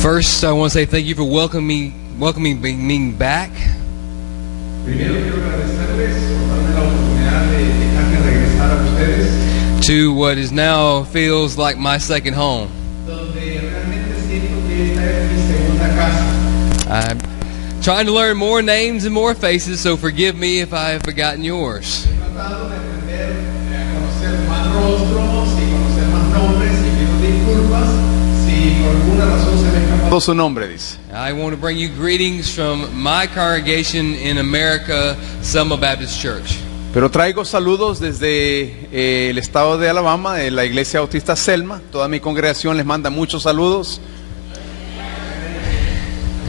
First, I want to say thank you for welcoming me back. Primero quiero agradecerles por darme la oportunidad de dejarme regresar a ustedes, To what is now feels like my second home. donde realmente siento que esta es mi segunda casa. I'm trying to learn more names and more faces, so forgive me if I have forgotten yours. He tratado de aprender a conocer más rostros y conocer más nombres y pido disculpas si por alguna razón se me ha escapado su nombre, dice. I want to bring you greetings from my congregation in America, Selma Baptist Church. Pero traigo saludos desde el estado de Alabama, de la iglesia bautista Selma. Toda mi congregación les manda muchos saludos.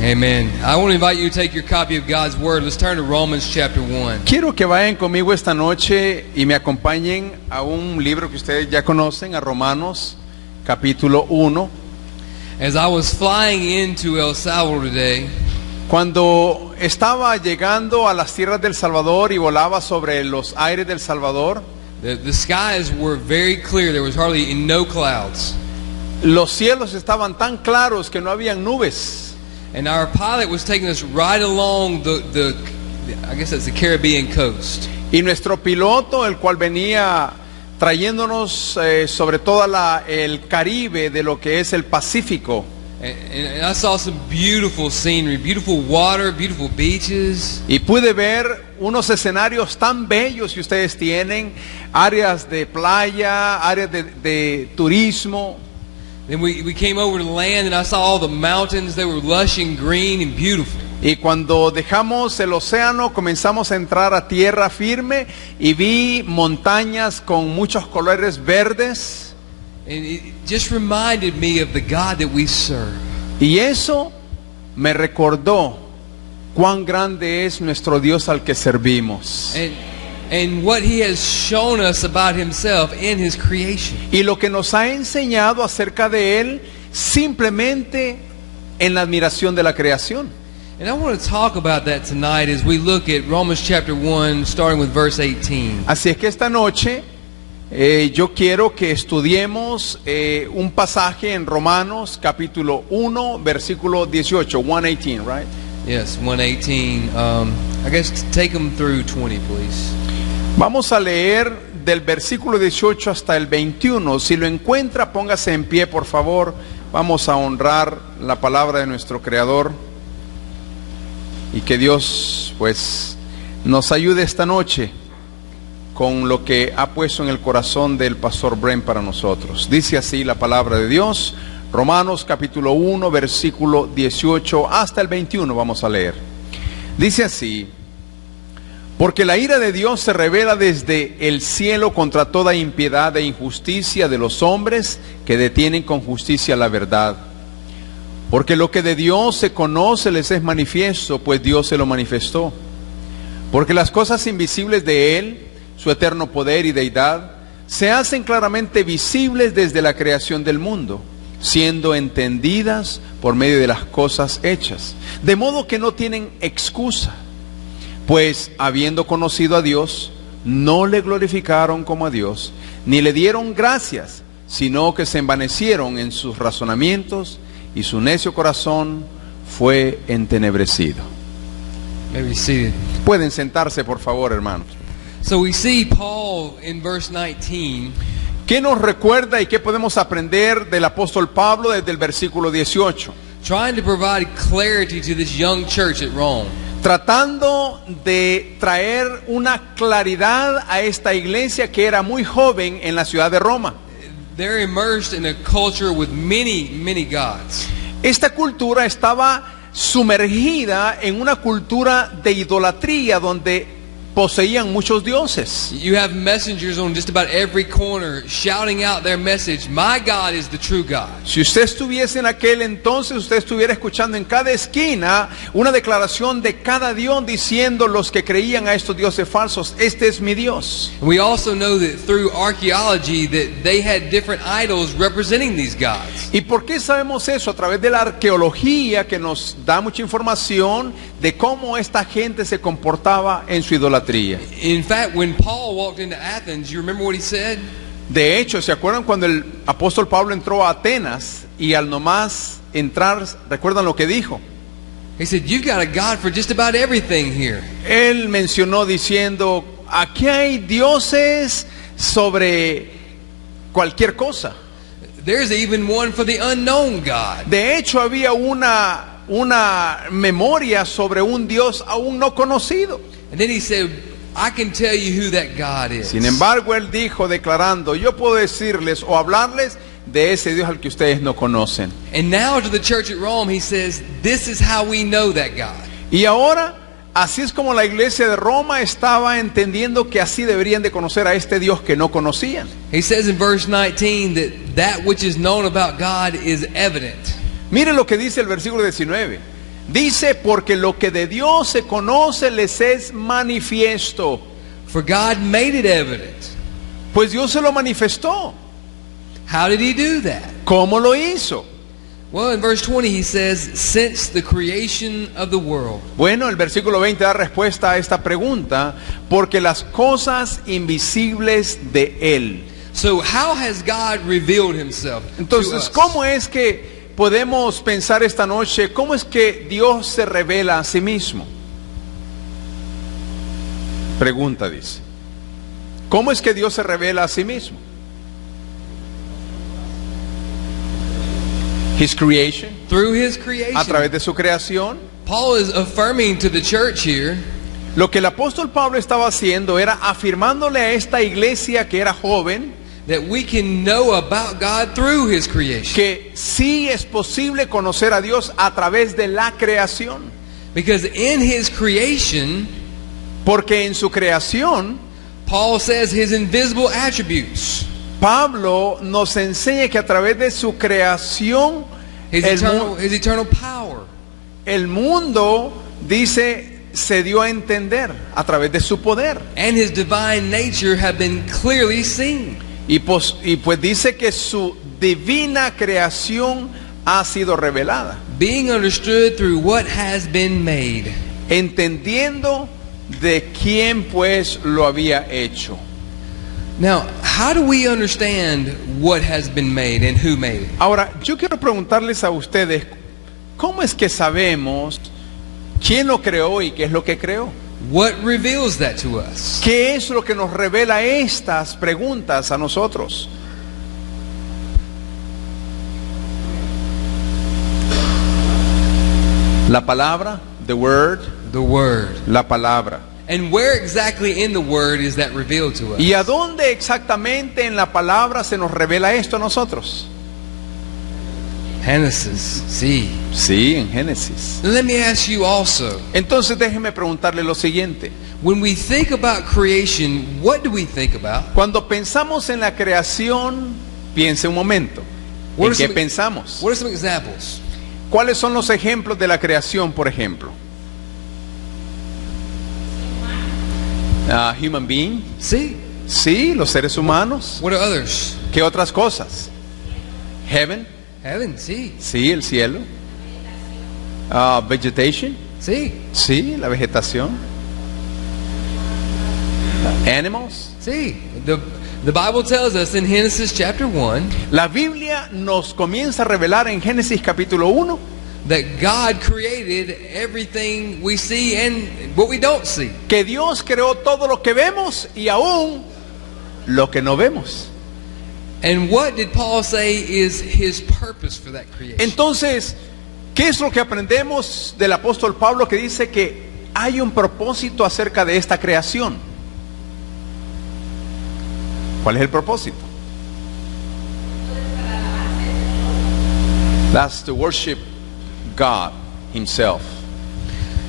Amen. I want to invite you to take your copy of God's Word. Let's turn to Romans chapter 1. Quiero que vayan conmigo esta noche y me acompañen a un libro que ustedes ya conocen, a Romanos capítulo 1. As I was flying into El Salvador today, Cuando estaba llegando a las tierras del Salvador y volaba sobre los aires del Salvador, the skies were very clear. There was hardly no clouds. los cielos estaban tan claros que no habían nubes. And our pilot was taking us right along the I guess that's the Caribbean coast. Y nuestro piloto, el cual venía trayéndonos sobre toda el Caribe de lo que es el Pacífico. And I saw some beautiful scenery, beautiful water, beautiful beaches. Y pude ver unos escenarios tan bellos que ustedes tienen, áreas de playa, áreas de turismo. Then we came over to land and I saw all the mountains. They were lush and green and beautiful. Y cuando dejamos el océano, comenzamos a entrar a tierra firme y vi montañas con muchos colores verdes. And it just reminded me of the God that we serve. Y eso me recordó cuán grande es nuestro Dios al que servimos. And what he has shown us about himself in his creation. Y lo que nos ha enseñado acerca de Él simplemente en la admiración de la creación. And I want to talk about that tonight as we look at Romans chapter 1, starting with verse 18. Así es que esta noche yo quiero que estudiemos un pasaje en Romanos capítulo 1 versículo 18, 1:18, right? Yes, 1:18. I guess take them through 20, please. Vamos a leer del versículo 18 hasta el 21. Si lo encuentra, póngase en pie, por favor. Vamos a honrar la palabra de nuestro Creador. Y que Dios, pues, nos ayude esta noche con lo que ha puesto en el corazón del pastor Brent para nosotros. Dice así la palabra de Dios, Romanos capítulo 1, versículo 18 hasta el 21, vamos a leer. Dice así: porque la ira de Dios se revela desde el cielo contra toda impiedad e injusticia de los hombres que detienen con justicia la verdad. Porque lo que de Dios se conoce les es manifiesto, pues Dios se lo manifestó. Porque las cosas invisibles de Él, su eterno poder y deidad, se hacen claramente visibles desde la creación del mundo, siendo entendidas por medio de las cosas hechas, de modo que no tienen excusa. Pues habiendo conocido a Dios, no le glorificaron como a Dios, ni le dieron gracias, sino que se envanecieron en sus razonamientos, y su necio corazón fue entenebrecido. Maybe seated. Pueden sentarse, por favor, hermanos. So we see Paul in verse 19. ¿Qué nos recuerda y qué podemos aprender del apóstol Pablo desde el versículo 18? Trying to provide clarity to this young church at Rome. Tratando de traer una claridad a esta iglesia que era muy joven en la ciudad de Roma. They're immersed in a culture with many gods. Esta cultura estaba sumergida en una cultura de idolatría donde poseían muchos dioses. You have messengers on just about every corner shouting out their message, my God is the true God. Si usted estuviese en aquel entonces, usted estuviera escuchando en cada esquina una declaración de cada dios diciendo los que creían a estos dioses falsos, este es mi Dios. We also know that through archaeology that they had different idols representing these gods. ¿Y por qué sabemos eso? A través de la arqueología que nos da mucha información de cómo esta gente se comportaba en su idolatría. In fact, when Paul walked into Athens, you remember what he said? De hecho, ¿se acuerdan cuando el apóstol Pablo entró a Atenas y al nomás entrar, ¿recuerdan lo que dijo? He said, "You've got a God for just about everything here." Él mencionó diciendo, aquí hay dioses sobre cualquier cosa. There's even one for the unknown God. De hecho, había una memoria sobre un Dios aún no conocido. And then he said, "I can tell you who that God is." Sin embargo, él dijo, declarando, yo puedo decirles o hablarles de ese Dios al que ustedes no conocen. And now to the church at Rome, he says, "This is how we know that God." Y ahora, así es como la iglesia de Roma estaba entendiendo que así deberían de conocer a este Dios que no conocían. He says in verse 19 that which is known about God is evident. Miren lo que dice el versículo 19. Dice, porque lo que de Dios se conoce les es manifiesto. For God made it evident. Pues Dios se lo manifestó. How did he do that? ¿Cómo lo hizo? Well, in verse 20 he says, "Since the creation of the world." Bueno, el versículo 20 da respuesta a esta pregunta, porque las cosas invisibles de Él. So how has God revealed himself to Entonces, us? ¿cómo es que podemos pensar esta noche, cómo es que Dios se revela a sí mismo? Pregunta, dice. ¿Cómo es que Dios se revela a sí mismo? His creation, Through his a creation. través de su creación. Paul is affirming to the church here Lo que el apóstol Pablo estaba haciendo era afirmándole a esta iglesia que era joven that we can know about God through his creation. que sí es posible conocer a Dios a través de la creación. Because in his creation, Porque en su creación, Paul says his invisible attributes, Pablo nos enseña que a través de su creación, his eternal power, el mundo, dice, se dio a entender a través de su poder. and his divine nature have been clearly seen. Y pues dice que su divina creación ha sido revelada. Being understood through what has been made. Entendiendo de quién pues lo había hecho. Now, how do we understand what has been made and who made it? Ahora, yo quiero preguntarles a ustedes, ¿cómo es que sabemos quién lo creó y qué es lo que creó? What reveals that to us? ¿Qué es lo que nos revela estas preguntas a nosotros? La palabra, the word, The Word. la palabra. And where exactly in the Word is that revealed to us? ¿Y a dónde exactamente en la palabra se nos revela esto a nosotros? Genesis. See. Sí, en Génesis. Let me ask you also. Entonces déjeme preguntarle lo siguiente. When we think about creation, what do we think about? Cuando pensamos en la creación, piense un momento. ¿En qué pensamos? What are some examples? ¿Cuáles son los ejemplos de la creación, por ejemplo? Human being. See. Sí, los seres humanos. What are others? ¿Qué otras cosas? Heaven. Heaven. See. Sí, el cielo. Vegetation. See. Sí, la vegetación. Animals. See. The Bible tells us in Genesis chapter 1 La Biblia nos comienza a revelar en Génesis capítulo 1 that God created everything we see and what we don't see. que Dios creó todo lo que vemos y aún lo que no vemos. And what did Paul say is his purpose for that creation? Entonces, ¿qué es lo que aprendemos del apóstol Pablo que dice que hay un propósito acerca de esta creación? ¿Cuál es el propósito? That's to worship God Himself.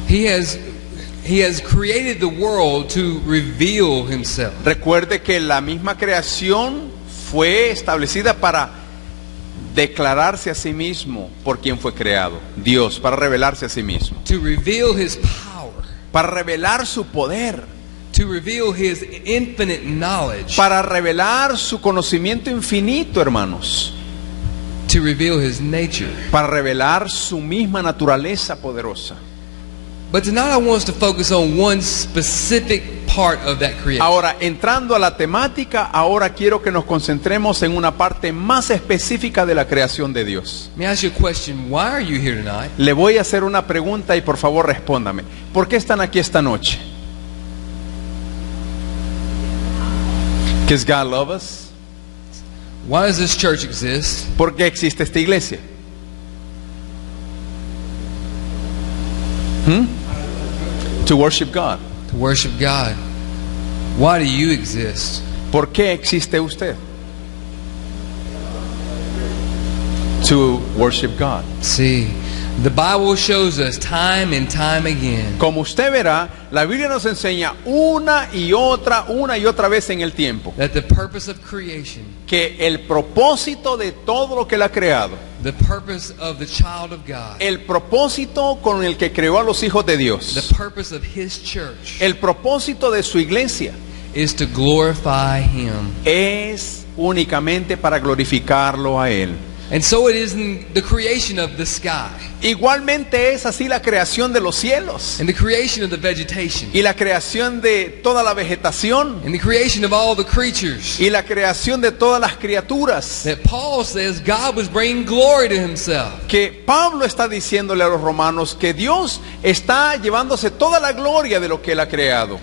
He has created the world to reveal himself. Recuerde que la misma creación fue establecida para declararse a sí mismo por quien fue creado, Dios, para revelarse a sí mismo, To reveal his power. para revelar su poder, To reveal his infinite knowledge. para revelar su conocimiento infinito, hermanos, To reveal his nature. para revelar su misma naturaleza poderosa. But tonight I want us to focus on one specific part of that creation. Ahora, entrando a la temática, ahora quiero que nos concentremos en una parte más específica de la creación de Dios. Let me ask you a question. Why are you here tonight? Le voy a hacer una pregunta y por favor respóndame. ¿Por qué están aquí esta noche? Because God loves us. Why does this church exist? ¿Por qué existe esta iglesia? To worship God. To worship God. Why do you exist? ¿Por qué existe usted? To worship God. See, the Bible shows us time and time again Como usted verá, la Biblia nos enseña una y otra vez en el tiempo that the purpose of creation, que el propósito de todo lo que Él ha creado, the purpose of the child of God, el propósito con el que creó a los hijos de Dios, the purpose of His church el propósito de su iglesia is to glorify Him. es únicamente para glorificarlo a Él. And so it is in the creation of the sky Igualmente es así la creación de los cielos and the creation of the vegetation y la creación de toda la vegetación and the creation of all the creatures y la creación de todas las criaturas. that Paul says God was bringing glory to Himself. Que Pablo está diciéndole a los romanos que Dios está llevándose toda la gloria de lo que Él ha creado.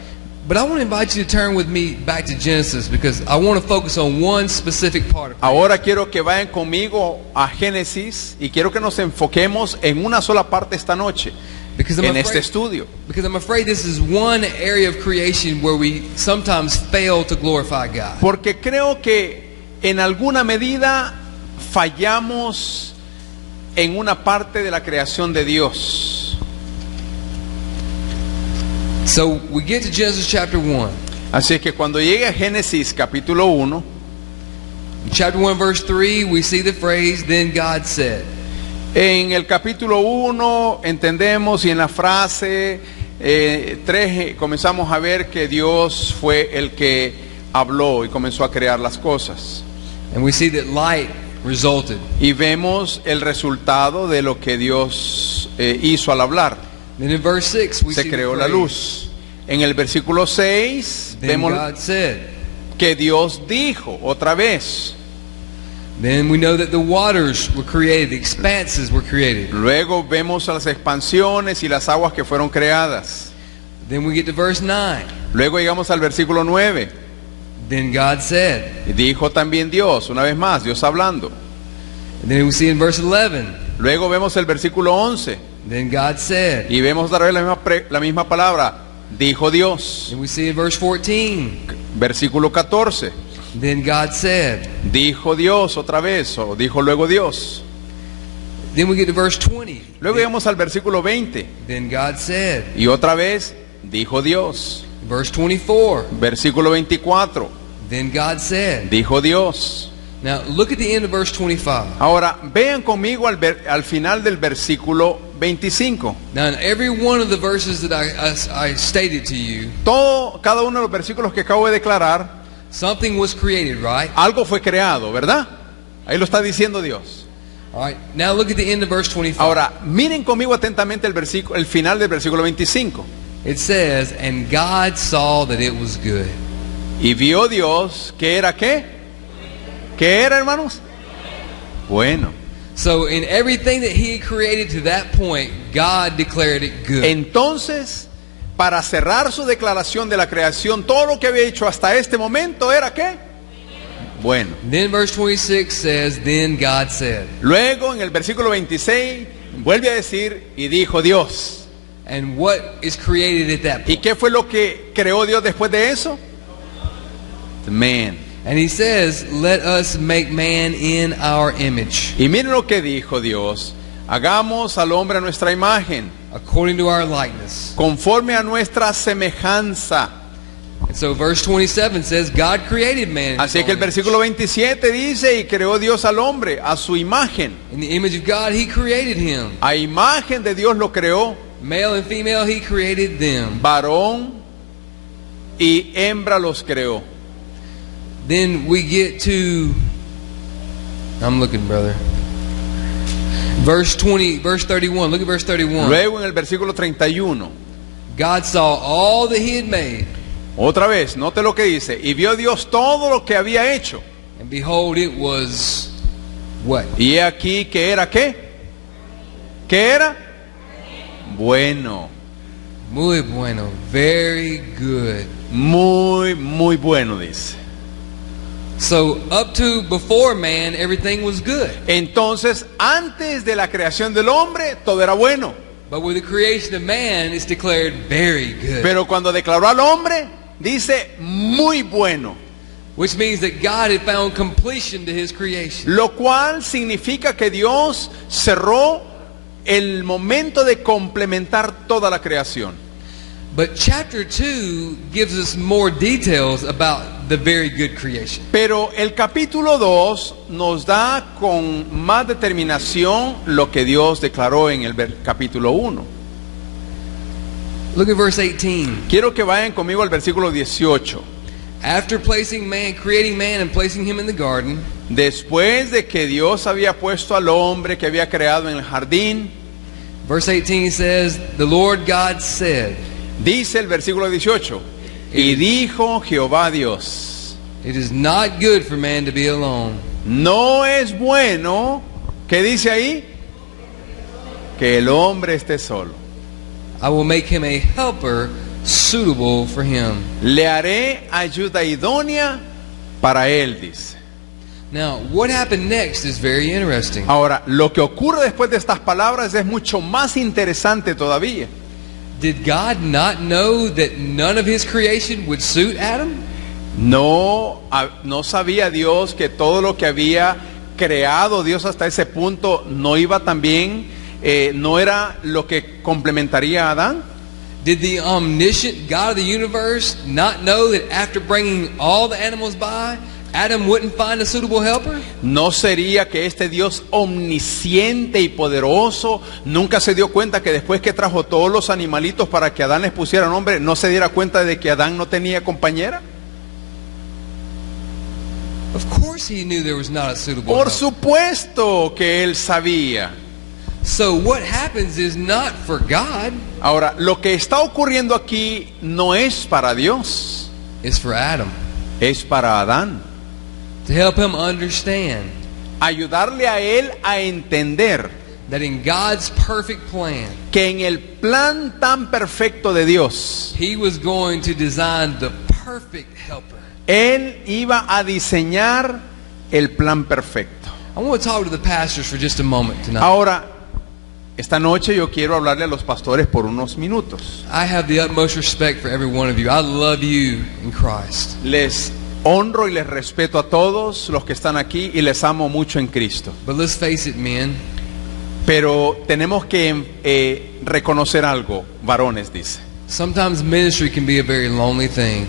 But I want to invite you to turn with me back to Genesis because I want to focus on one specific part of creation. Ahora quiero que vayan conmigo a Génesis y quiero que nos enfoquemos en una sola parte esta noche Because en este estudio. I'm afraid this is one area of creation where we sometimes fail to glorify God. Porque creo que en alguna medida fallamos en una parte de la creación de Dios. So we get to Genesis chapter 1. Así es que cuando llegue a Génesis capítulo 1, In chapter 1 verse 3 we see the phrase, then God said. en el capítulo 1 entendemos y en la frase 3 comenzamos a ver que Dios fue el que habló y comenzó a crear las cosas. And we see that light resulted. Y vemos el resultado de lo que Dios hizo al hablar. Then in verse 6 we Se see the creó la phrase, luz. En el versículo 6 then vemos God said. que Dios dijo otra vez. Then we know that the waters were created, the expanses were created. Luego vemos las expansiones y las aguas que fueron creadas. Then we get to verse 9. Luego llegamos al versículo 9. Then God said. Y dijo también Dios, una vez más, Dios hablando. And then we see in verse 11. Luego vemos el versículo 11 Then God said. y vemos otra vez la misma palabra, dijo Dios. And we see in verse 14. Versículo 14, Then God said. dijo Dios otra vez, o dijo luego Dios. Then we get to verse 20. Luego llegamos al versículo 20 Then God said. y otra vez, dijo Dios. Verse 24. Versículo 24, Then God said. dijo Dios. Now look at the end of verse 25. Ahora, vean conmigo al final del versículo 25. Now in every one of the verses that I stated to you, Cada uno de los versículos que acabo de declarar, something was created, right? algo fue creado, ¿verdad? Ahí lo está diciendo Dios. All right. Now look at the end of verse 25. Ahora, miren conmigo atentamente el final del versículo 25. It says, and God saw that it was good. Y vio Dios que era ¿qué? ¿Qué era, hermanos? Bueno. So in everything that He had created to that point, God declared it good. Entonces, para cerrar su declaración de la creación, todo lo que había hecho hasta este momento era ¿qué? Bueno. Then verse 26 says, then God said. Luego en el versículo 26 vuelve a decir y dijo Dios. And what is created at that ¿Y point? qué fue lo que creó Dios después de eso? The man. And He says, let us make man in our image, Y miren lo que dijo Dios. Hagamos al hombre a nuestra imagen, according to our likeness. conforme a nuestra semejanza. And so verse 27 says, God created man in His Así que el own image. versículo 27 dice, y creó Dios al hombre a su imagen. In the image of God, He created him. A imagen de Dios lo creó, Male and female, He created them. varón y hembra los creó. Then we get to, I'm looking, brother. Verse 31. Look at verse 31. Luego en el versículo 31, God saw all that he had made, otra vez, note lo que dice, y vio Dios todo lo que había hecho. and behold, it was what? Y he aquí que era ¿qué? ¿Qué era? Bueno, Muy bueno. Very good. muy, muy bueno, dice. So up to before man, everything was good. Entonces, antes de la creación del hombre, todo era bueno. But with the creation of man, it's declared very good. Pero cuando declaró al hombre, dice muy bueno. Which means that God had found completion to his creation. Lo cual significa que Dios cerró el momento de complementar toda la creación. But chapter 2 gives us more details about the very good creation. Pero el capítulo 2 nos da con más determinación lo que Dios declaró en el capítulo 1. Look at verse 18. Quiero que vayan conmigo al versículo 18. After creating man and placing him in the garden, Después de que Dios había puesto al hombre que había creado en el jardín, verse 18 says, the Lord God said, dice el versículo 18, y dijo Jehová Dios, it is not good for man to be alone. no es bueno, ¿qué dice ahí? Que el hombre esté solo. I will make him a helper suitable for him. Le haré ayuda idónea para él, dice. Now, what happened next is very interesting. Ahora, lo que ocurre después de estas palabras es mucho más interesante todavía. Did God not know that none of his creation would suit Adam? No sabía Dios que todo lo que había creado Dios hasta ese punto no iba tan bien, no era lo que complementaría a Adán. Did the omniscient God of the universe not know that after bringing all the animals by, Adam wouldn't find a suitable helper? ¿No sería que este Dios omnisciente y poderoso nunca se dio cuenta que después que trajo todos los animalitos para que Adán les pusiera nombre, no se diera cuenta de que Adán no tenía compañera? Of course he knew there was not a suitable Por helper. supuesto que él sabía. So what happens is not for God, Ahora, lo que está ocurriendo aquí no es para Dios, it's for Adam. es para Adán. To help him understand Ayudarle a él a entender that in God's perfect plan, que en el plan tan perfecto de Dios, he was going to design the perfect helper. él iba a diseñar el plan perfecto. I want to talk to the pastors for just a moment tonight. Ahora, esta noche yo quiero hablarle a los pastores por unos minutos. I have the utmost respect for every one of you. I love you in Christ. Les honro y les respeto a todos los que están aquí y les amo mucho en Cristo. But let's face it, men. Pero tenemos que reconocer algo, varones, dice. Sometimes ministry can be a very lonely thing.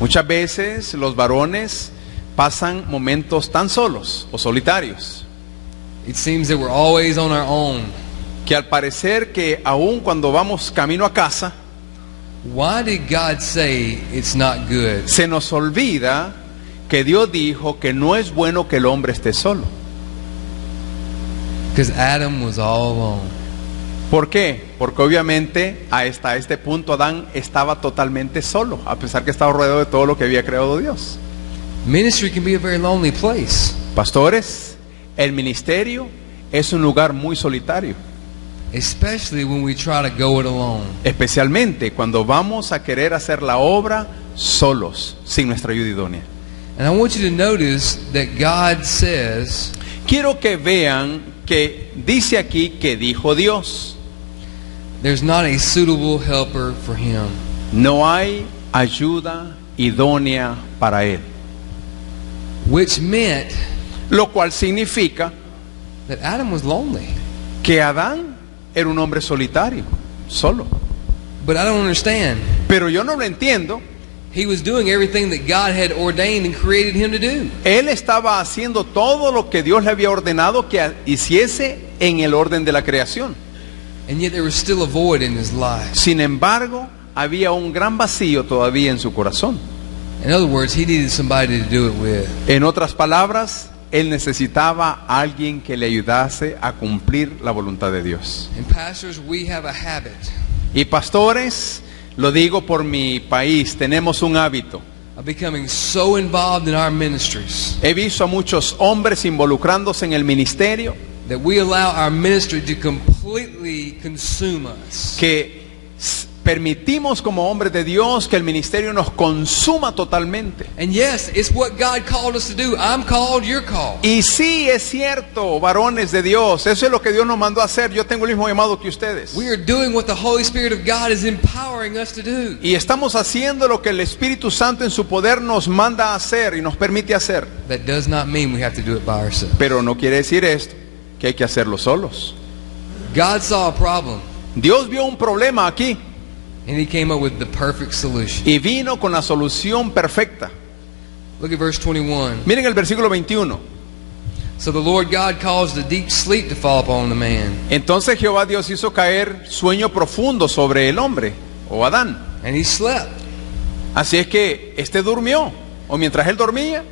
Muchas veces los varones pasan momentos tan solos o solitarios It seems that we're always on our own. que al parecer que aun cuando vamos camino a casa Why did God say it's not good? se nos olvida que Dios dijo que no es bueno que el hombre esté solo. Because Adam was all alone. ¿Por qué? Porque obviamente hasta este punto Adán estaba totalmente solo, a pesar que estaba rodeado de todo lo que había creado Dios. Ministry can be a very lonely place, Pastores, el ministerio es un lugar muy solitario, especially when we try to go it alone. especialmente cuando vamos a querer hacer la obra solos, sin nuestra ayuda idónea. And I want you to notice that God says Quiero que vean que dice aquí que dijo Dios, there's not a suitable helper for him. no hay ayuda idónea para él. Which meant Lo cual significa that Adam was lonely. que Adán era un hombre solitario, solo. But I don't understand. Pero yo no lo entiendo. He was doing everything that God had ordained and created him to do. Él estaba haciendo todo lo que Dios le había ordenado que hiciese en el orden de la creación. And yet there was still a void in his life. Sin embargo, había un gran vacío todavía en su corazón. In other words, he needed somebody to do it with. En otras palabras, él necesitaba a alguien que le ayudase a cumplir la voluntad de Dios. And pastors, we have a habit Y pastores, lo digo por mi país, tenemos un hábito. of becoming so involved in our ministries He visto a muchos hombres involucrándose en el ministerio that we allow our ministry to completely consume us. que permitimos como hombres de Dios que el ministerio nos consuma totalmente. And yes, it's what God called us to do. I'm called, you're called. Y sí, es cierto, varones de Dios, eso es lo que Dios nos mandó a hacer. Yo tengo el mismo llamado que ustedes. We are doing what the Holy Spirit of God is empowering us to do. Y estamos haciendo lo que el Espíritu Santo en su poder nos manda a hacer y nos permite hacer. That does not mean we have to do it by ourselves. Pero no quiere decir esto que hay que hacerlo solos. God saw a problem Dios vio un problema aquí and He came up with the perfect solution. y vino con la solución perfecta. Look at verse 21. Miren el versículo 21. So the Lord God caused a deep sleep to fall upon the man, Entonces Jehová Dios hizo caer sueño profundo sobre el hombre, o Adán. and he slept. Así es que este durmió, o mientras él dormía,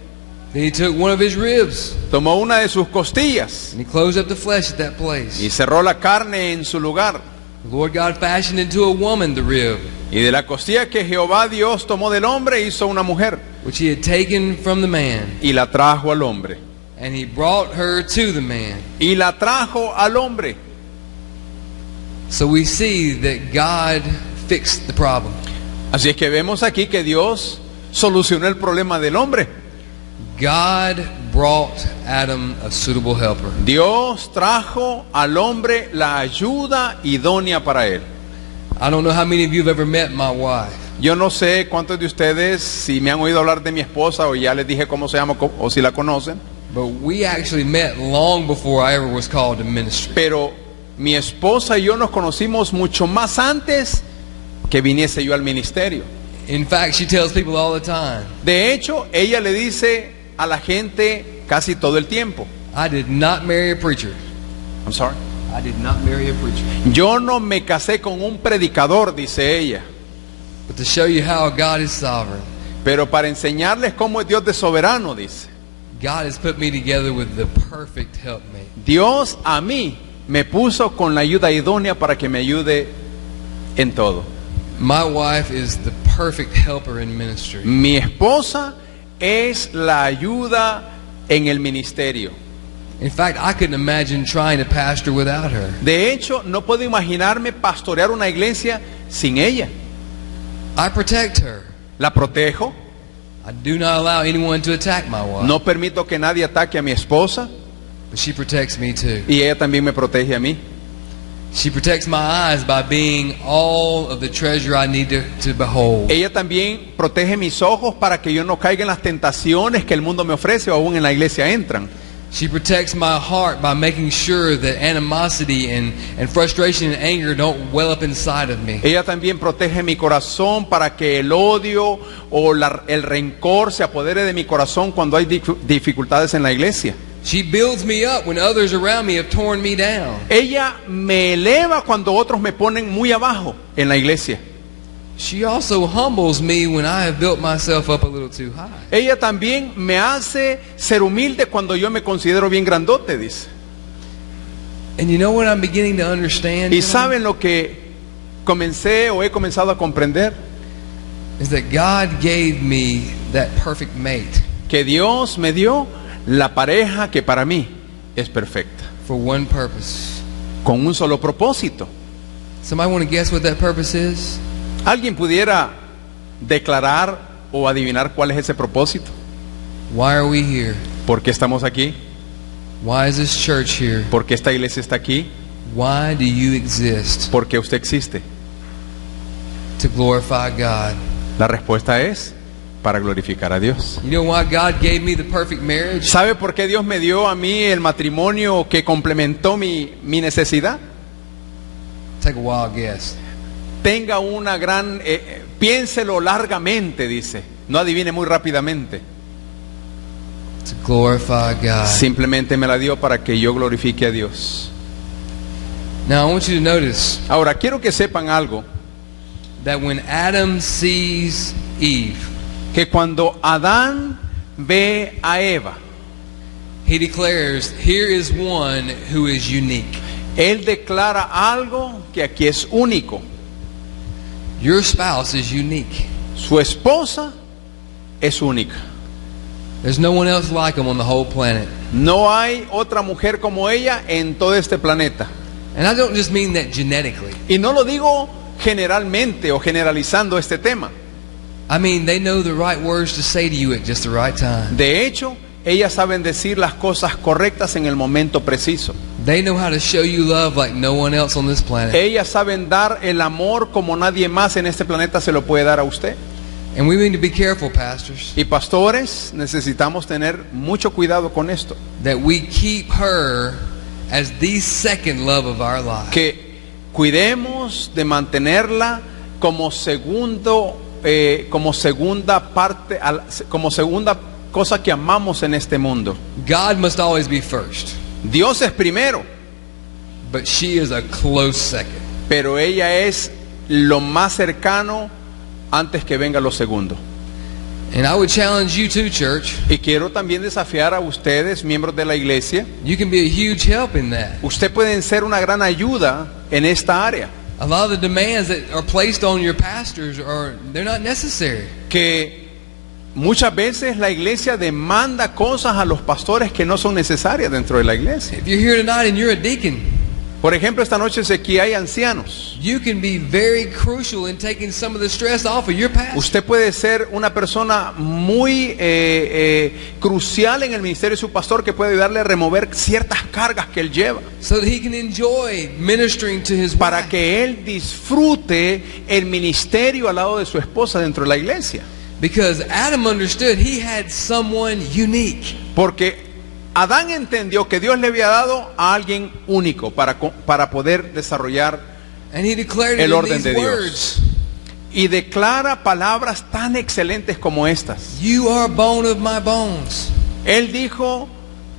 Then he took one of his ribs tomó una de sus costillas and he closed up the flesh at that place. y cerró la carne en su lugar. The Lord God fashioned into a woman the rib Y de la costilla que Jehová Dios tomó del hombre hizo una mujer which he had taken from the man, y la trajo al hombre. and he brought her to the man. Y la trajo al hombre. So we see that God fixed the problem. Así es que vemos aquí que Dios solucionó el problema del hombre. God brought Adam a suitable helper. Dios trajo al hombre la ayuda idónea para él. I don't know how many of you have ever met my wife, Yo no sé cuántos de ustedes, si me han oído hablar de mi esposa o ya les dije cómo se llama o si la conocen, but we actually met long before I ever was called to ministry. pero mi esposa y yo nos conocimos mucho más antes que viniese yo al ministerio. In fact, she tells people all the time, De hecho, ella le dice a la gente casi todo el tiempo. I did not marry a preacher. I'm sorry. I did not marry a preacher. Yo no me casé con un predicador, dice ella, But to show you how God is sovereign, pero para enseñarles cómo es Dios de soberano, dice. God has put me together with the perfect helpmate. Dios a mí me puso con la ayuda idónea para que me ayude en todo. My wife is the perfect helper in ministry. Mi esposa es la ayuda en el ministerio. In fact, I couldn't imagine trying to pastor without her. De hecho, no puedo imaginarme pastorear una iglesia sin ella. I protect her. La protejo, I do not allow anyone to attack my wife. no permito que nadie ataque a mi esposa But she protects me too. y ella también me protege a mí. She protects my eyes by being all of the treasure I need to behold. Ella también protege mis ojos para que yo no caiga en las tentaciones que el mundo me ofrece o aún en la iglesia entran. She protects my heart by making sure that animosity and frustration and anger don't well up inside of me. Ella también protege mi corazón para que el odio o el rencor se apodere de mi corazón cuando hay dificultades en la iglesia. She builds me up when others around me have torn me down. Ella me eleva cuando otros me ponen muy abajo en la iglesia. She also humbles me when I have built myself up a little too high. Ella también me hace ser humilde cuando yo me considero bien grandote, dice. And you know what I'm beginning to understand? Y saben lo que comencé o he comenzado a comprender, Is that God gave me that perfect mate que Dios me dio la pareja que para mí es perfecta, for one purpose. con un solo propósito. Somebody want to guess what that purpose is? ¿Alguien pudiera declarar o adivinar cuál es ese propósito? Why are we here? ¿Por qué estamos aquí? Why is this church here? ¿Por qué esta iglesia está aquí? Why do you exist? ¿Por qué usted existe? To glorify God. La respuesta es para glorificar a Dios. You know why God gave me the perfect marriage? ¿Sabe por qué Dios me dio a mí el matrimonio que complementó mi necesidad? Take a wild guess. Tenga una gran... piénselo largamente, dice. No adivine muy rápidamente. To glorify God. Simplemente me la dio para que yo glorifique a Dios. Now I want you to notice Ahora, quiero que sepan algo. that when Adam sees Eve, Que cuando Adán ve a Eva, he declares, here is one who is unique. Él declara algo que aquí es único. Your spouse is unique. Su esposa es única. There's no one else like him on the whole planet. No hay otra mujer como ella en todo este planeta. And I don't just mean that genetically. Y no lo digo generalmente o generalizando este tema. I mean, they know the right words to say to you at just the right time. De hecho, ellas saben decir las cosas correctas en el momento preciso. They know how to show you love like no one else on this planet. Ellas saben dar el amor como nadie más en este planeta se lo puede dar a usted. And we need to be careful, pastors, Y pastores, necesitamos tener mucho cuidado con esto. that we keep her as the second love of our life. Que cuidemos de mantenerla como como segunda parte, como segunda cosa que amamos en este mundo. God must always be first, Dios es primero, but she is a close second. pero ella es lo más cercano antes que venga lo segundo. And I would challenge you too, church. Y quiero también desafiar a ustedes, miembros de la iglesia. You can be a huge help in that. Ustedes pueden ser una gran ayuda en esta área. A lot of the demands that are placed on your pastors they're not necessary. Que muchas veces la iglesia demanda cosas a los pastores que no son necesarias dentro de la iglesia. If you're here tonight and you're a deacon, Por ejemplo, esta noche aquí hay ancianos. you can be very crucial in taking some of the stress off of your pastor. Usted puede ser una persona muy crucial en el ministerio de su pastor, que puede ayudarle a remover ciertas cargas que él lleva, So that he can enjoy ministering to his para wife. que él disfrute el ministerio al lado de su esposa dentro de la iglesia. Because Adam understood he had someone unique. Porque Adán entendió que Dios le había dado a alguien único para poder desarrollar And he declared it el in orden these de Dios. words. Y declara palabras tan excelentes como estas. You are bone of my bones. Él dijo,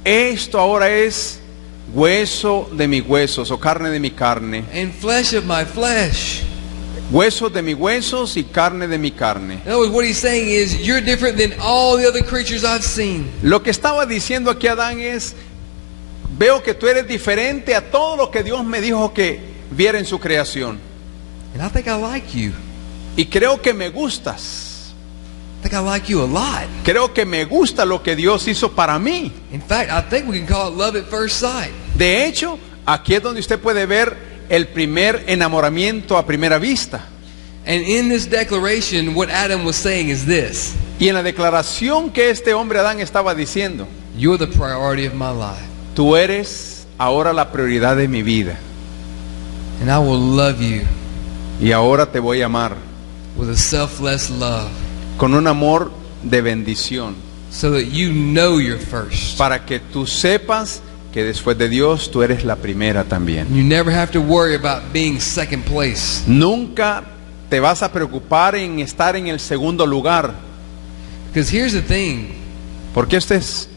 esto ahora es hueso de mis huesos o carne de mi carne. And flesh of my flesh. Huesos de mis huesos y carne de mi carne. In other words, what he's saying is, you're different than all the other creatures I've seen. Lo que estaba diciendo aquí Adán es, veo que tú eres diferente a todo lo que Dios me dijo que viera en su creación. And I think I like you. Y creo que me gustas. I think I like you a lot. Creo que me gusta lo que Dios hizo para mí. In fact, I think we can call it love at first sight. De hecho, aquí es donde usted puede ver el primer enamoramiento a primera vista. And in this declaration, what Adam was saying is this: Y en la declaración que este hombre Adán estaba diciendo, you're the priority of my life, tú eres ahora la prioridad de mi vida. and I will love you Y ahora te voy a amar with a selfless love, con un amor de bendición, so that you know you're first. para que tú sepas que después de Dios tú eres la primera también. You never have to worry about being second place. Nunca te vas a preocupar en estar en el segundo lugar, Because here's the thing: porque esto es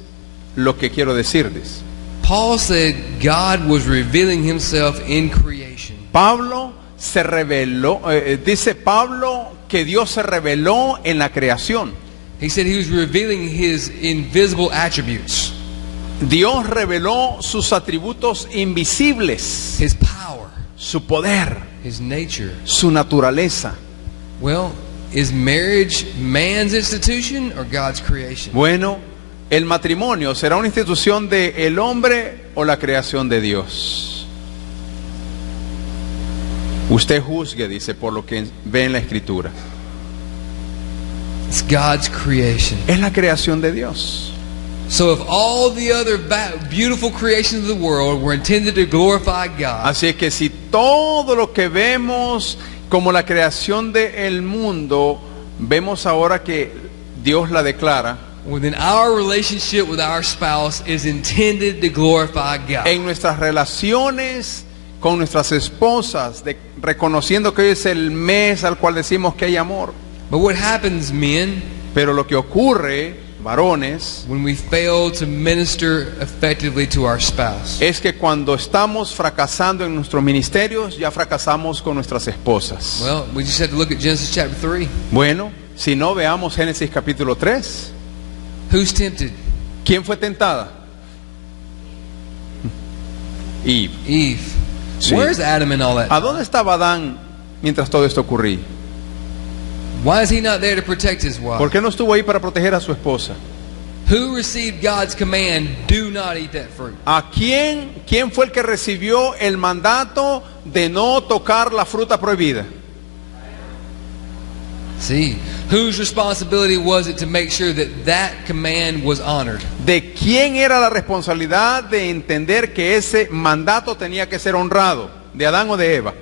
lo que quiero decirles. Paul said God was revealing himself in creation. Pablo se reveló, dice Pablo que Dios se reveló en la creación. He said he was revealing his invisible attributes, Dios reveló sus atributos invisibles, his power, su poder, his nature. su naturaleza. Well, is marriage man's institution or God's creation? Bueno, ¿el matrimonio será una institución del hombre o la creación de Dios? Usted juzgue, dice, por lo que ve en la Escritura. It's God's creation. Es la creación de Dios. So if all the other beautiful creations of the world were intended to glorify God, Así es que si todo lo que vemos como la creación del mundo, vemos ahora que Dios la declara, within our relationship with our spouse is intended to glorify God. en nuestras relaciones con nuestras esposas, reconociendo que hoy es el mes al cual decimos que hay amor. But what happens, men, Pero lo que ocurre, varones, when we fail to minister effectively to our spouse? es que cuando estamos fracasando en nuestros ministerios, ya fracasamos con nuestras esposas. Well, we just have to look at Genesis chapter 3. Bueno, si no, veamos Génesis capítulo 3. Who's tempted? ¿Quién fue tentada? Eve. Eve. Sí. Where's Adam in all that? ¿A dónde estaba Adán mientras todo esto ocurría? Why is he not there to protect his wife? ¿Por qué no estuvo ahí para proteger a su esposa? Who received God's command, do not eat that fruit? ¿A quién fue el que recibió el mandato de no tocar la fruta prohibida? See, whose responsibility was it to make sure that that command was honored? ¿De quién era la responsabilidad de entender que ese mandato tenía que ser honrado? ¿De Adán o de Eva?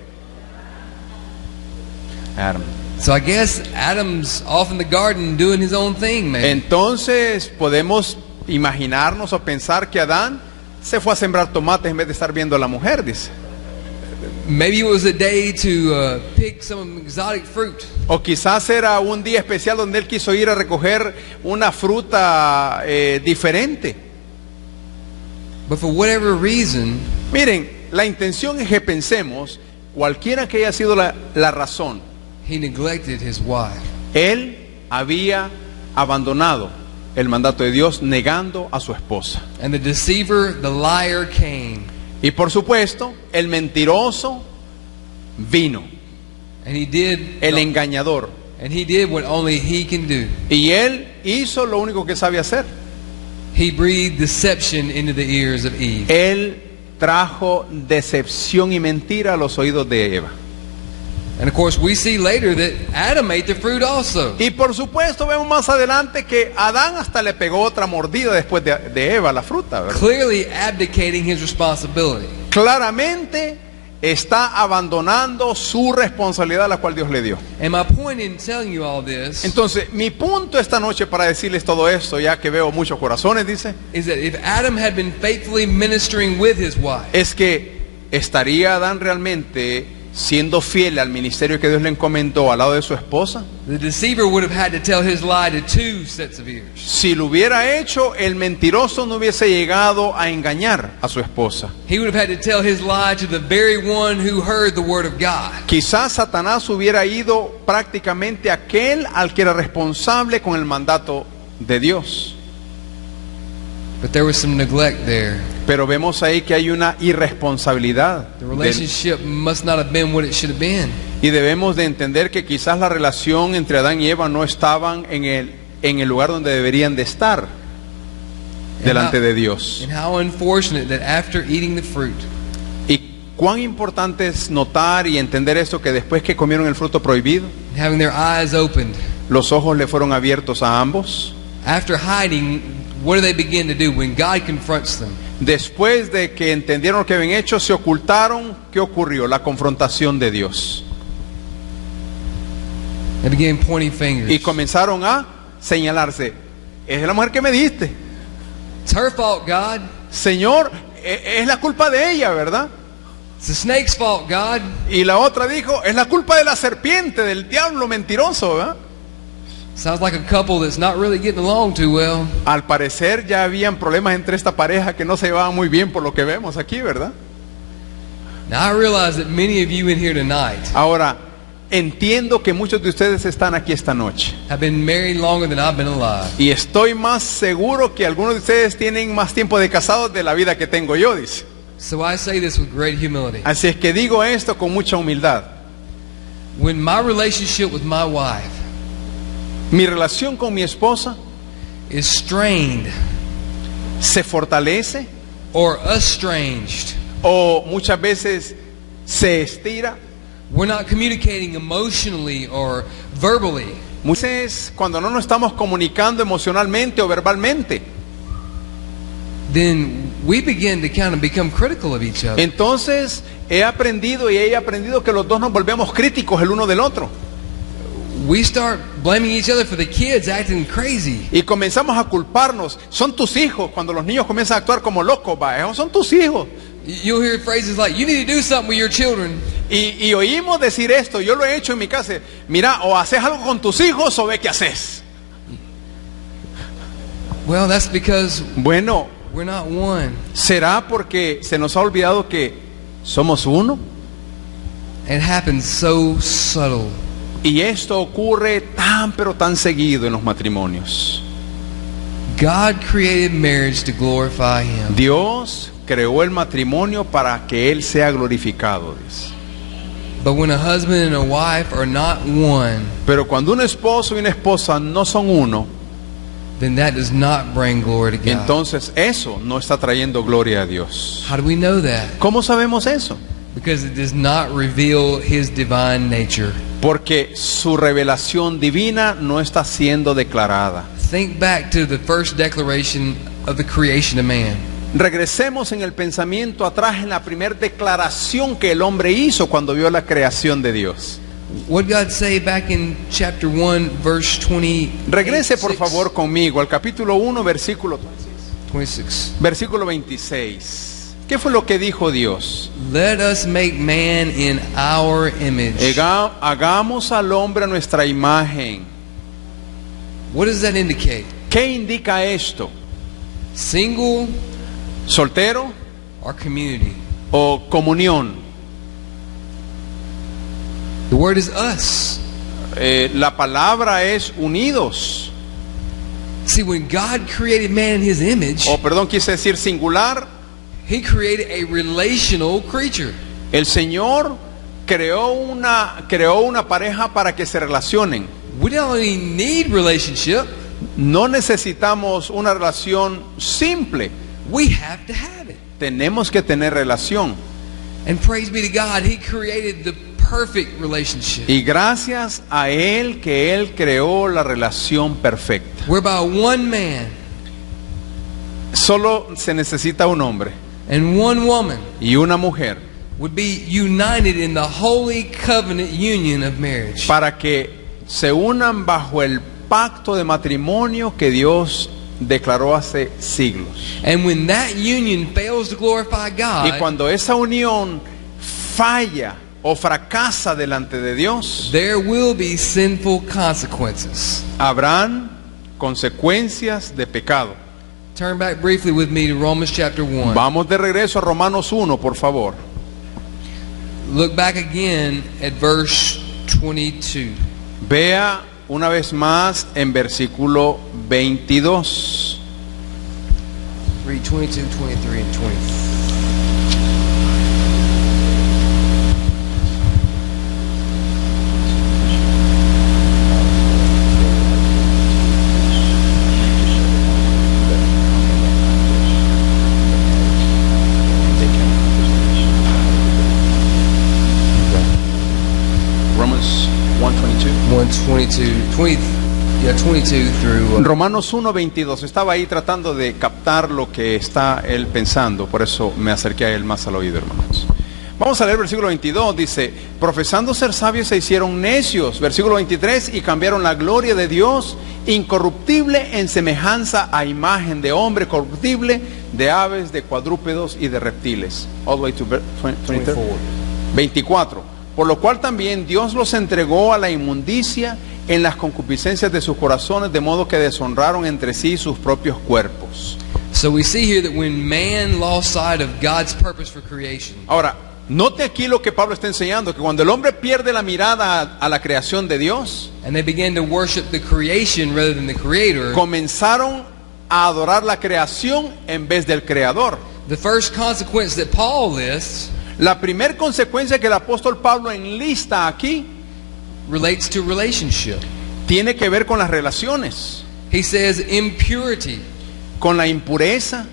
Adam. So I guess Adam's off in the garden doing his own thing, man. Entonces podemos imaginarnos o pensar que Adán se fue a sembrar tomates en vez de estar viendo a la mujer, dice. Maybe it was a day to pick some exotic fruit. O quizás era un día especial donde él quiso ir a recoger una fruta diferente. But for whatever reason, Miren, la intención es que pensemos, cualquiera que haya sido la razón, he neglected his wife. él había abandonado el mandato de Dios negando a su esposa. And the deceiver, the liar came. Y por supuesto, el mentiroso vino, And he did el engañador. and he did what only he can do. Y él hizo lo único que sabe hacer. He breathed deception into the ears of Eve. Él trajo decepción y mentira a los oídos de Eva. And of course, we see later that Adam ate the fruit also. Y por supuesto vemos más adelante que Adán hasta le pegó otra mordida después de Eva, la fruta, ¿verdad? Clearly abdicating his responsibility. Claramente está abandonando su responsabilidad a la cual Dios le dio. And my point in telling you all this Entonces, mi punto esta noche para decirles todo esto, ya que veo muchos corazones, dice, is that if Adam had been faithfully ministering with his wife, es que estaría Adán realmente siendo fiel al ministerio que Dios le encomendó al lado de su esposa. the deceiver would have had to tell his lie to two sets of ears. Si lo hubiera hecho, el mentiroso no hubiese llegado a engañar a su esposa. He would have had to tell his lie to the very one who heard the word of God. Quizás Satanás hubiera ido prácticamente a aquel al que era responsable con el mandato de Dios. But there was some neglect there. Pero vemos ahí que hay una irresponsabilidad. The relationship must not have been what it should have been. Y debemos de entender que quizás la relación entre Adán y Eva no estaban en el lugar donde deberían de estar delante de Dios. And how unfortunate that after eating the fruit, Y cuán importante es notar y entender esto, que después que comieron el fruto prohibido, having their eyes opened, los ojos le fueron abiertos a ambos. after hiding, what do they begin to do when God confronts them? Después de que entendieron lo que habían hecho, se ocultaron. ¿Qué ocurrió? La confrontación de Dios. They began pointing fingers. Y comenzaron a señalarse. Es la mujer que me diste. It's her fault, God. Señor, es la culpa de ella, ¿verdad? It's the snake's fault, God. Y la otra dijo, es la culpa de la serpiente, del diablo mentiroso, ¿verdad? Sounds like a couple that's not really getting along too well. Al parecer ya habían problemas entre esta pareja que no se llevaban muy bien por lo que vemos aquí, ¿verdad? Now I realize that many of you in here tonight Ahora, entiendo que muchos de ustedes están aquí esta noche. have been married longer than I've been alive. Y estoy más seguro que algunos de ustedes tienen más tiempo de casados de la vida que tengo yo, dice. So I say this with great humility. Así es que digo esto con mucha humildad. When my relationship with my wife Mi relación con mi esposa is strained se fortalece or estranged, o muchas veces se estira. we're not communicating emotionally or verbally, Muchas veces cuando no nos estamos comunicando emocionalmente o verbalmente, then we begin to kind of become critical of each other. entonces he aprendido que los dos nos volvemos críticos el uno del otro. We start blaming each other for the kids acting crazy. Y comenzamos a culparnos. Son tus hijos. Cuando los niños comienzan a actuar como locos, va, son tus hijos. You'll hear phrases like, you need to do something with your children. Y oímos decir esto. Yo lo he hecho en mi casa. Mira, o haces algo con tus hijos o ve qué haces. Well, that's because Bueno, we're not one. ¿será porque se nos ha olvidado que somos uno? It happens so subtle. Y esto ocurre tan pero tan seguido en los matrimonios. God created marriage to glorify Him. Dios creó el matrimonio para que Él sea glorificado, dice. But when a husband and a wife are not one, Pero cuando un esposo y una esposa no son uno, then that does not bring glory to God. entonces eso no está trayendo gloria a Dios. How do we know that? ¿Cómo sabemos eso? Because it does not reveal His divine nature. Porque su revelación divina no está siendo declarada. Think back to the first declaration of the creation of man. Regresemos en el pensamiento atrás en la primera declaración que el hombre hizo cuando vio la creación de Dios. What did God say back in chapter 1, verse 20? Regrese por favor conmigo al capítulo 1, versículo 26. 26. ¿Qué fue lo que dijo Dios? Let us make man in our image. Hagamos al hombre a nuestra imagen. What does that indicate? ¿Qué indica esto? Single ¿Soltero or community? o comunión? The word is us. La palabra es unidos. See, when God created man in His image, O perdón, quise decir singular. He created a relational creature. El Señor creó una pareja para que se relacionen. We don't only need relationship, No necesitamos una relación simple. we have to have it. Tenemos que tener relación. And praise be to God, He created the perfect relationship. Y gracias a Él que Él creó la relación perfecta. Whereby one man Solo se necesita un hombre and one woman y una mujer would be united in the holy covenant union of marriage. para que se unan bajo el pacto de matrimonio que Dios declaró hace siglos. And when that union fails to glorify Y God, cuando esa unión falla o fracasa delante de Dios, there will be sinful consequences. habrán consecuencias de pecado. Turn back briefly with me to Romans chapter 1. Vamos de regreso a Romanos 1, por favor. Look back again at verse 22. Vea una vez más en versículo 22. Read 22, 23, and 24. Romans 1:22. 22 through Romanos 1:22. Estaba ahí tratando de captar lo que está él pensando, por eso me acerqué a él más al oído, hermanos. Vamos a leer el versículo 22, dice: profesando ser sabios se hicieron necios. Versículo 23, y cambiaron la gloria de Dios incorruptible en semejanza a imagen de hombre corruptible, de aves, de cuadrúpedos y de reptiles. All the way to 24. Por lo cual también Dios los entregó a la inmundicia en las concupiscencias de sus corazones, de modo que deshonraron entre sí sus propios cuerpos. So we see here that when man lost sight of God's purpose for creation, Ahora, note aquí lo que Pablo está enseñando, que cuando el hombre pierde la mirada a la creación de Dios, and they began to worship the creation rather than the creator, comenzaron a adorar la creación en vez del creador. the first consequence that Paul lists La primera consecuencia que el apóstol Pablo enlista aquí relates to relationship. tiene que ver con las relaciones, He says impurity. con la impureza.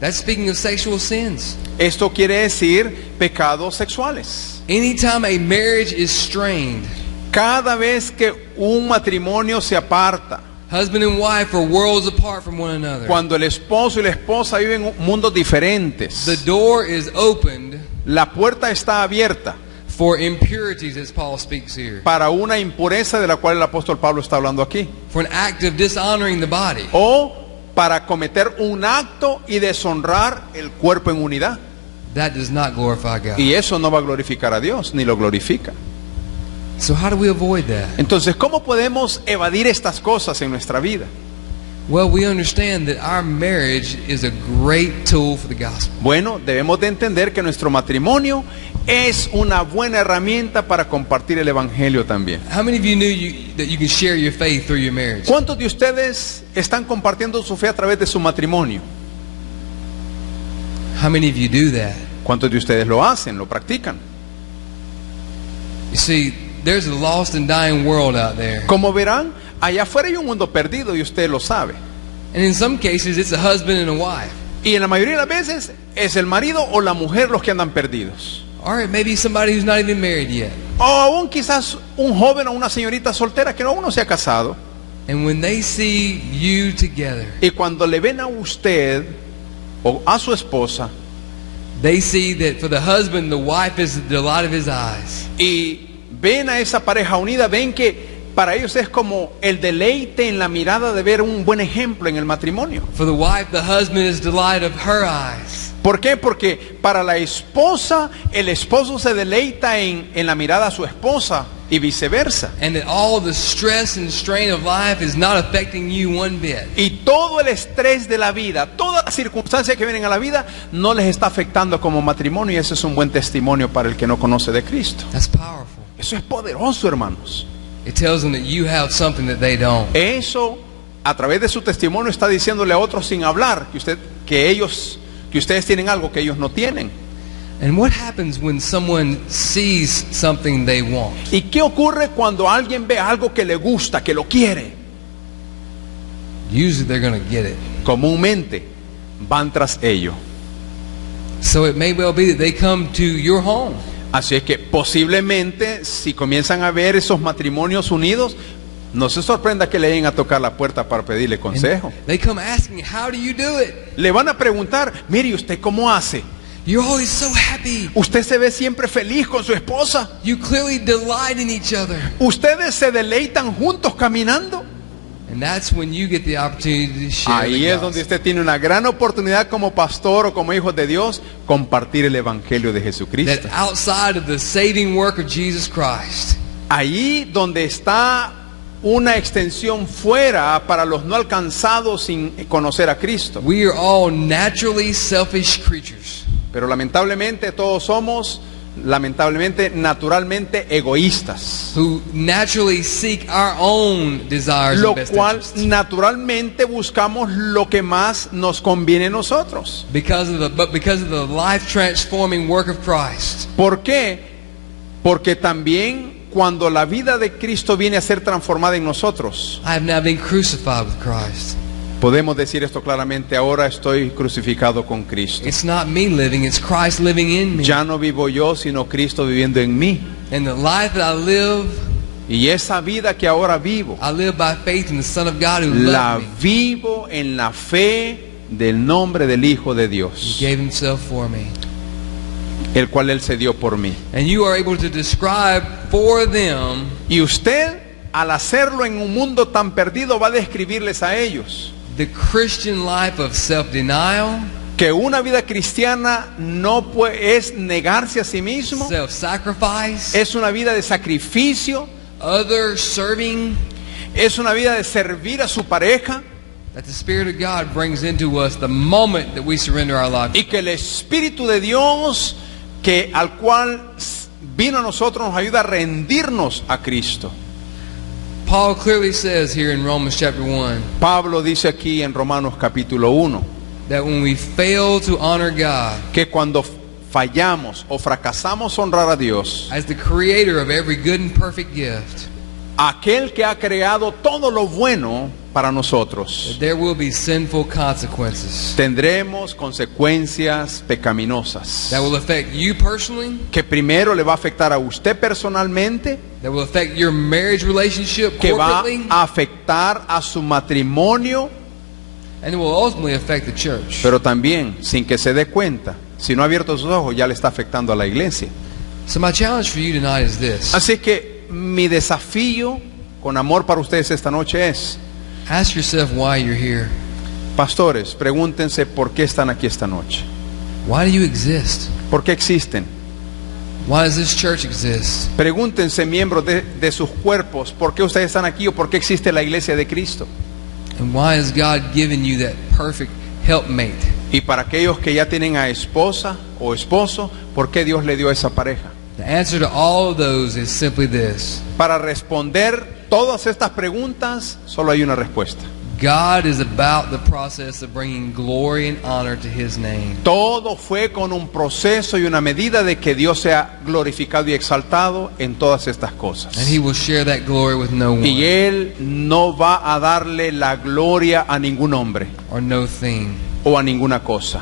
That's speaking of sexual sins. Esto quiere decir pecados sexuales. Anytime a marriage is strained, Cada vez que un matrimonio se aparta, husband and wife are worlds apart from one another. cuando el esposo y la esposa viven mundos diferentes, The door is opened la puerta está abierta for impurities, as Paul speaks here. para una impureza de la cual el apóstol Pablo está hablando aquí, For an act of dishonoring the body. o para cometer un acto y deshonrar el cuerpo en unidad. That does not glorify God. Y eso no va a glorificar a Dios, ni lo glorifica. So how do we avoid that? Entonces, ¿cómo podemos evadir estas cosas en nuestra vida? Well, we understand that our marriage is a great tool for the gospel. Bueno, debemos de entender que nuestro matrimonio es una buena herramienta para compartir el evangelio también. How many of you knew that you can share your faith through your marriage? ¿Cuántos de ustedes están compartiendo su fe a través de su matrimonio? How many of you do that? ¿Cuántos de ustedes lo hacen, lo practican? You see, there's a lost and dying world out there. Como verán, allá afuera hay un mundo perdido y usted lo sabe. And in some cases, it's a husband and a wife. Y en la mayoría de las veces es el marido o la mujer los que andan perdidos. Or it may be somebody who's not even married yet. O aún quizás un joven o una señorita soltera que aún no se ha casado. And when they see you together, Y cuando le ven a usted o a su esposa they see that for the husband, the wife is the delight of his eyes. y ven a esa pareja unida, ven que para ellos es como el deleite en la mirada de ver un buen ejemplo en el matrimonio. For the wife, the husband is the delight of her eyes. ¿Por qué? Porque para la esposa, el esposo se deleita en la mirada a su esposa y viceversa. And that all the stress and strain of life is not affecting you one bit. Y todo el estrés de la vida, todas las circunstancias que vienen a la vida, no les está afectando como matrimonio, y ese es un buen testimonio para el que no conoce de Cristo. That's powerful. Eso es poderoso, hermanos. It tells them that you have something that they don't. Eso, a través de su testimonio, está diciéndole a otros sin hablar que ustedes tienen algo que ellos no tienen. And what happens when someone sees something they want? ¿Y qué ocurre cuando alguien ve algo que le gusta, que lo quiere? Usually they're going to get it. Comúnmente van tras ello. So it may well be that they come to your home. Así es que posiblemente si comienzan a ver esos matrimonios unidos, no se sorprenda que le lleguen a tocar la puerta para pedirle consejo. They come asking, how do you do it? Le van a preguntar, mire, ¿y usted cómo hace? You're always so happy. Usted se ve siempre feliz con su esposa. You clearly delight in each other. Ustedes se deleitan juntos caminando. And that's when you get the opportunity to share Ahí the es donde gospel. usted tiene una gran oportunidad como pastor o como hijo de Dios, compartir el evangelio de Jesucristo. That outside of the saving work of Jesus Christ, Ahí donde está una extensión fuera para los no alcanzados sin conocer a Cristo. we are all naturally selfish creatures. Pero lamentablemente todos somos, naturalmente egoístas. Who naturally seek our own desires Lo and best cual interests. naturalmente buscamos lo que más nos conviene a nosotros. Because of the life transforming work of Christ. ¿Por qué? Porque también cuando la vida de Cristo viene a ser transformada en nosotros, I have now been crucified with Christ. podemos decir esto claramente: ahora estoy crucificado con Cristo. It's not me living, it's Christ living in me. Ya no vivo yo, sino Cristo viviendo en mí. And the life that I live Y esa vida que ahora vivo, I live by faith in the Son of God who la loved me. vivo en la fe del nombre del Hijo de He Dios, gave himself for me. el cual Él se dio por mí. And you are able to describe for them Y usted, al hacerlo en un mundo tan perdido, va a describirles a ellos the Christian life of self-denial, que una vida cristiana es negarse a sí mismo, self-sacrifice, es una vida de sacrificio, other serving, es una vida de servir a su pareja, that the Spirit of God brings into us the moment that we surrender our life. y que el Espíritu de Dios, al cual vino a nosotros, nos ayuda a rendirnos a Cristo. Paul clearly says here in Romans chapter 1 Pablo dice aquí en Romanos capítulo 1 that when we fail to honor God que cuando fallamos o fracasamos honrar a Dios, as the creator of every good and perfect gift, aquel que ha creado todo lo bueno para nosotros, that there will be sinful consequences tendremos consecuencias pecaminosas that will affect you personally, que primero le va a afectar a usted personalmente, that will affect your marriage relationship que va corporately, a afectar a su matrimonio, and it will ultimately affect the church. pero también, sin que se dé cuenta, si no ha abierto sus ojos, ya le está afectando a la iglesia. So my challenge for you tonight is this. Así que mi desafío con amor para ustedes esta noche es: Ask yourself why you're here. pastores, pregúntense por qué están aquí esta noche. Why do you exist? ¿Por qué existen? Why does this church exist? Pregúntense, miembros de sus cuerpos, ¿por qué ustedes están aquí o por qué existe la iglesia de Cristo? And why has God given you that perfect helpmate? Y para aquellos que ya tienen a esposa o esposo, ¿por qué Dios le dio esa pareja? The answer to all of those is simply this. Para responder todas estas preguntas, solo hay una respuesta. God is about the process of bringing glory and honor to His name. Todo fue con un proceso y una medida de que Dios sea glorificado y exaltado en todas estas cosas. And He will share that glory with no Y one Él no va a darle la gloria a ningún hombre or no thing. o a ninguna cosa.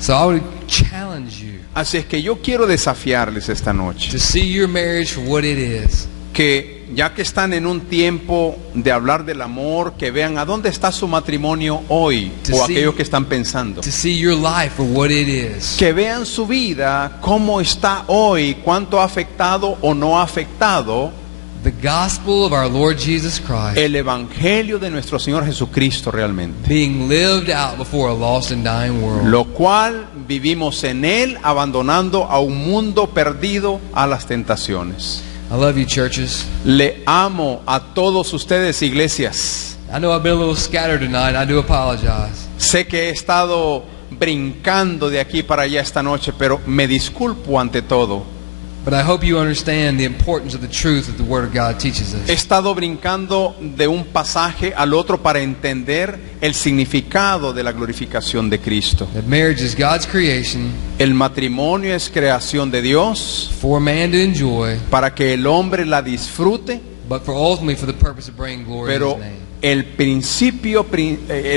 So I would challenge you Así es que yo quiero desafiarles esta noche, to see your marriage for what it is. que ya que están en un tiempo de hablar del amor, que vean a dónde está su matrimonio hoy, o aquellos que están pensando. To see your life for what it is. Que vean su vida, cómo está hoy, cuánto ha afectado o no ha afectado The gospel of our Lord Jesus Christ el evangelio de nuestro Señor Jesucristo realmente. being lived out before a lost and dying world. Lo cual vivimos en Él, abandonando a un mundo perdido a las tentaciones. I love you, churches. Le amo a todos ustedes, iglesias. I know I've been a little scattered tonight. I do apologize. Sé que he estado brincando de aquí para allá esta noche, pero me disculpo ante todo. But I hope you understand the importance of the truth that the Word of God teaches He us. estado brincando de un pasaje al otro para entender el significado de la glorificación de Cristo. That marriage is God's creation El matrimonio es creación de Dios for man to enjoy, para que el hombre la disfrute, but for ultimately for the purpose of bringing glory to pero His name. el principio,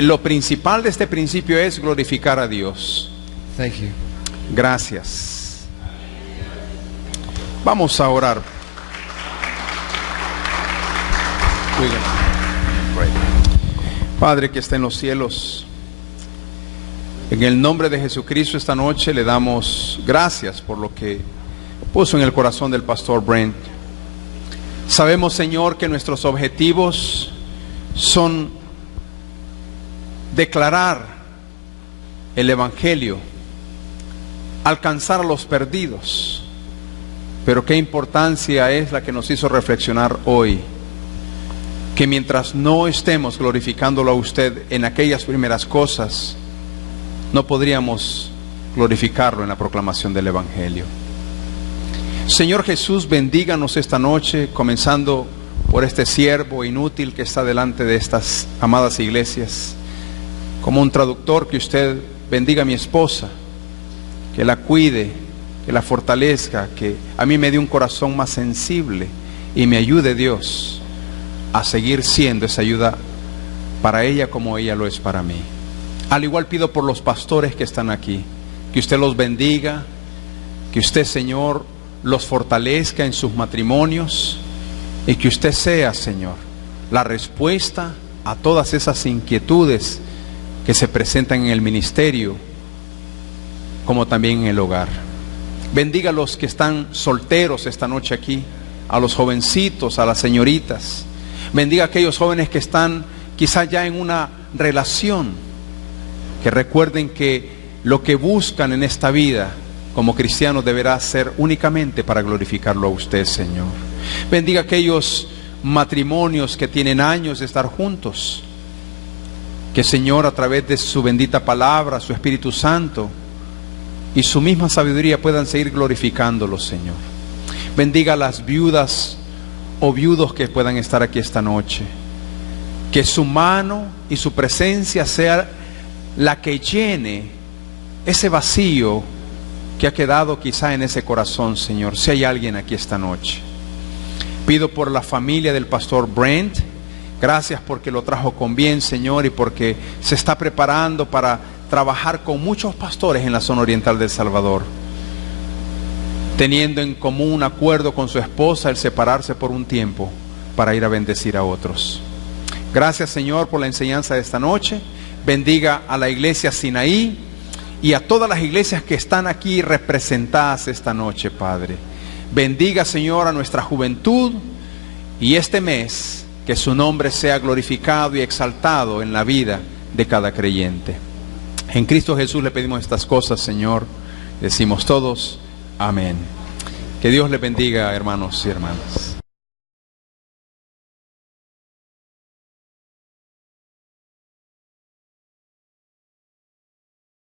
lo principal de este principio es glorificar a Dios. Thank you. Gracias. Vamos a orar. Padre que está en los cielos, en el nombre de Jesucristo esta noche le damos gracias por lo que puso en el corazón del pastor Brent. Sabemos, Señor, que nuestros objetivos son declarar el Evangelio, alcanzar a los perdidos. Pero qué importancia es la que nos hizo reflexionar hoy, que mientras no estemos glorificándolo a usted en aquellas primeras cosas, no podríamos glorificarlo en la proclamación del Evangelio. Señor Jesús, bendíganos esta noche, comenzando por este siervo inútil que está delante de estas amadas iglesias. Como un traductor, que usted bendiga a mi esposa, que la cuide, que la fortalezca, que a mí me dé un corazón más sensible y me ayude, Dios, a seguir siendo esa ayuda para ella como ella lo es para mí. Al igual pido por los pastores que están aquí, que usted los bendiga, que usted, Señor, los fortalezca en sus matrimonios y que usted sea, Señor, la respuesta a todas esas inquietudes que se presentan en el ministerio, como también en el hogar. Bendiga a los que están solteros esta noche aquí, a los jovencitos, a las señoritas. Bendiga a aquellos jóvenes que están quizá ya en una relación, que recuerden que lo que buscan en esta vida como cristianos deberá ser únicamente para glorificarlo a usted, Señor. Bendiga a aquellos matrimonios que tienen años de estar juntos, que, Señor, a través de su bendita palabra, su Espíritu Santo y su misma sabiduría puedan seguir glorificándolo, Señor. Bendiga a las viudas o viudos que puedan estar aquí esta noche, que su mano y su presencia sea la que llene ese vacío que ha quedado quizá en ese corazón, Señor. Si hay alguien aquí esta noche, pido por la familia del pastor Brent. Gracias porque lo trajo con bien, Señor, y porque se está preparando para trabajar con muchos pastores en la zona oriental de El Salvador, teniendo en común un acuerdo con su esposa el separarse por un tiempo para ir a bendecir a otros. Gracias, Señor, por la enseñanza de esta noche. Bendiga a la iglesia Sinaí y a todas las iglesias que están aquí representadas esta noche, Padre. Bendiga, Señor, a nuestra juventud, y este mes que su nombre sea glorificado y exaltado en la vida de cada creyente. En Cristo Jesús le pedimos estas cosas, Señor. Decimos todos, amén. Que Dios le bendiga, hermanos y hermanas.